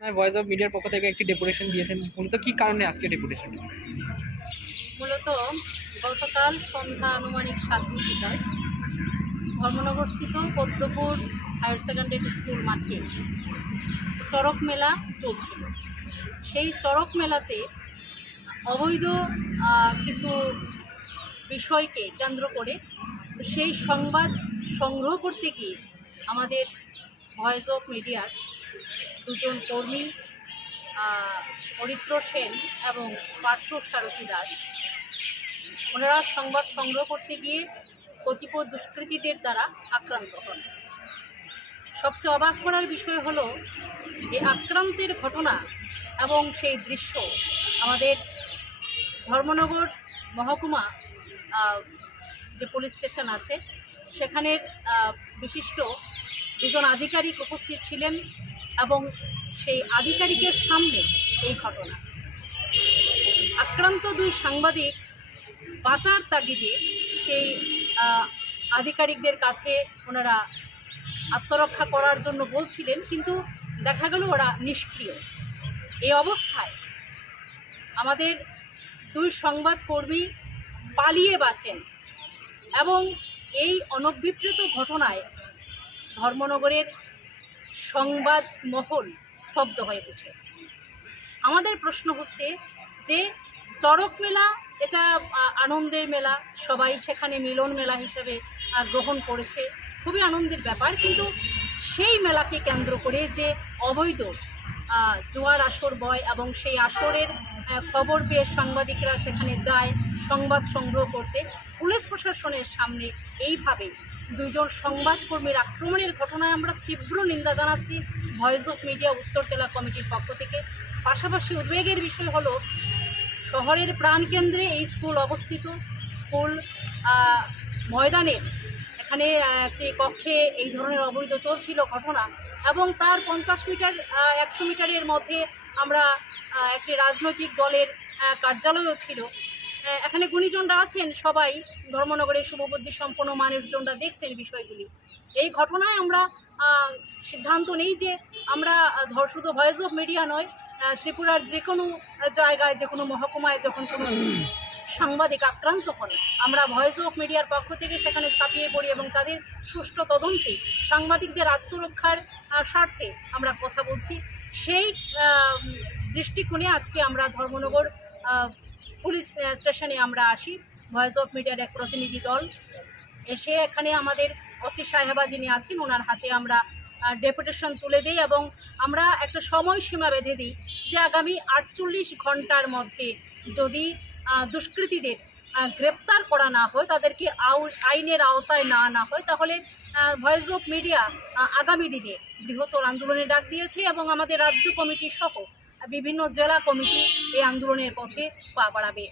Voice of মিডিয়ার পক্ষ থেকে একটি ডেপুটেশন দিয়েছেন, মূলত কি কারণে আজকে ডেপুটেশন? মূলত গতকাল সন্ধ্যা আনুমানিক 7:30টায় ধর্মনগরস্থিত পদ্মপুর হায়ার সেকেন্ডারি স্কুল মাঠে চড়ক মেলা চলছিল। সেই চড়ক মেলাতে অবৈধ কিছু বিষয়কে কেন্দ্র করে সেই সংবাদ সংগ্রহ করতে গিয়ে আমাদের ভয়েস অফ মিডিয়ার দুজন কর্মী অরিত্র সেন এবং পার্থ সারথী দাস, ওনারা সংবাদ সংগ্রহ করতে গিয়ে কতিপয় দুষ্কৃতীদের দ্বারা আক্রান্ত হন। সবচেয়ে অবাক করার বিষয় হলো এই আক্রান্তের ঘটনা এবং সেই দৃশ্য আমাদের ধর্মনগর মহকুমা যে পুলিশ স্টেশন আছে সেখানের বিশিষ্ট দুজন আধিকারিক উপস্থিত ছিলেন এবং সেই আধিকারিকের সামনে এই ঘটনা। আক্রান্ত দুই সাংবাদিক বাঁচার তাগিদে সেই আধিকারিকদের কাছে ওনারা আত্মরক্ষা করার জন্য বলছিলেন, কিন্তু দেখা গেল ওরা নিষ্ক্রিয়। এই অবস্থায় আমাদের দুই সংবাদকর্মী পালিয়ে বাঁচেন এবং এই অনভিপ্রেত ঘটনায় ধর্মনগরের সংবাদ মহল স্তব্ধ হয়ে ওঠে। আমাদের প্রশ্ন হচ্ছে যে চড়ক মেলা এটা আনন্দের মেলা, সবাই সেখানে মিলন মেলা হিসেবে গ্রহণ করেছে, খুবই আনন্দের ব্যাপার, কিন্তু সেই মেলাকে কেন্দ্র করে যে অবৈধ জোয়ার আসর বয় এবং সেই আসরের খবর পেয়ে সাংবাদিকরা সেখানে যায় সংবাদ সংগ্রহ করতে, পুলিশ প্রশাসনের সামনে এইভাবে দুজন সংবাদকর্মীর আক্রমণের ঘটনায় আমরা তীব্র নিন্দা জানাচ্ছি ভয়েস অফ মিডিয়া উত্তর জেলা কমিটির পক্ষ থেকে। পাশাপাশি উদ্বেগের বিষয় হলো শহরের প্রাণকেন্দ্রে এই স্কুল অবস্থিত, স্কুল ময়দানের এখানে একটি কক্ষে এই ধরনের অবৈধ চলছিল ঘটনা, এবং তার 50 মিটার 100 মিটারের মধ্যে আমরা একটি রাজনৈতিক দলের কার্যালয়ও ছিল। এখানে গুণীজনরা আছেন, সবাই ধর্মনগরের শুভবুদ্ধি সম্পন্ন মানুষজনরা দেখছেন বিষয়গুলি। এই ঘটনায় আমরা সিদ্ধান্ত নেই যে আমরা শুধু ভয়েস অফ মিডিয়া নয়, ত্রিপুরার যে কোনো জায়গায় যে কোনো মহকুমায় যখন কোনো সাংবাদিক আক্রান্ত হন, আমরা ভয়েস অফ মিডিয়ার পক্ষ থেকে সেখানে ছাপিয়ে পড়ি এবং তাদের সুষ্ঠু তদন্তে সাংবাদিকদের আত্মরক্ষার স্বার্থে আমরা কথা বলছি। সেই দৃষ্টিকোণে আজকে আমরা ধর্মনগর পুলিশ স্টেশনে আমরা আসি, ভয়েস অফ মিডিয়ার এক প্রতিনিধি দল এসে এখানে আমাদের ওসি সাহেবা যিনি আছেন ওনার হাতে আমরা ডেপুটেশন তুলে দিই এবং আমরা একটা সময়সীমা বেঁধে দিই যে আগামী 48 ঘন্টার মধ্যে যদি দুষ্কৃতীদের গ্রেপ্তার করা না হয়, তাদেরকে আইনের আওতায় না আনা হয়, তাহলে ভয়েস অফ মিডিয়া আগামী দিনে বৃহত্তর আন্দোলনের ডাক দিয়েছে এবং আমাদের রাজ্য কমিটি সহ বিভিন্ন জেলা কমিটি এই আন্দোলনের পথে পা বাড়াবে।